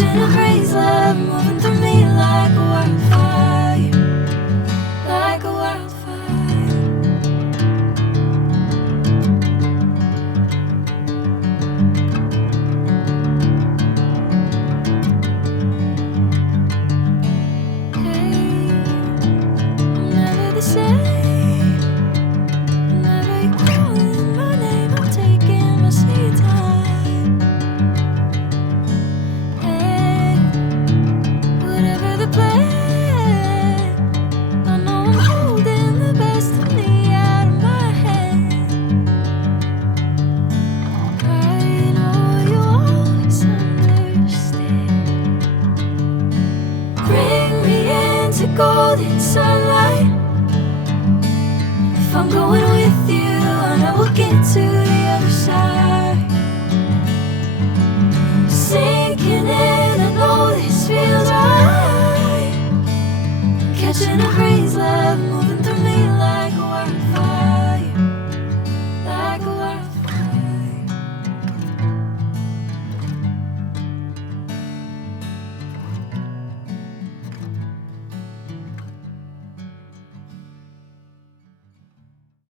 Ocean of praise love moving through me like a wildfire, like a wildfire. Hey, I'm never the same. Whenever you're calling my name, I'm taking my sweet time. Hey, whatever the plan, I know I'm holding the best of me out of my hand. I know you always understand. Bring me into golden sunlight. If I'm going with you, I know we'll get to the other side. Sinking in, I know this feels right.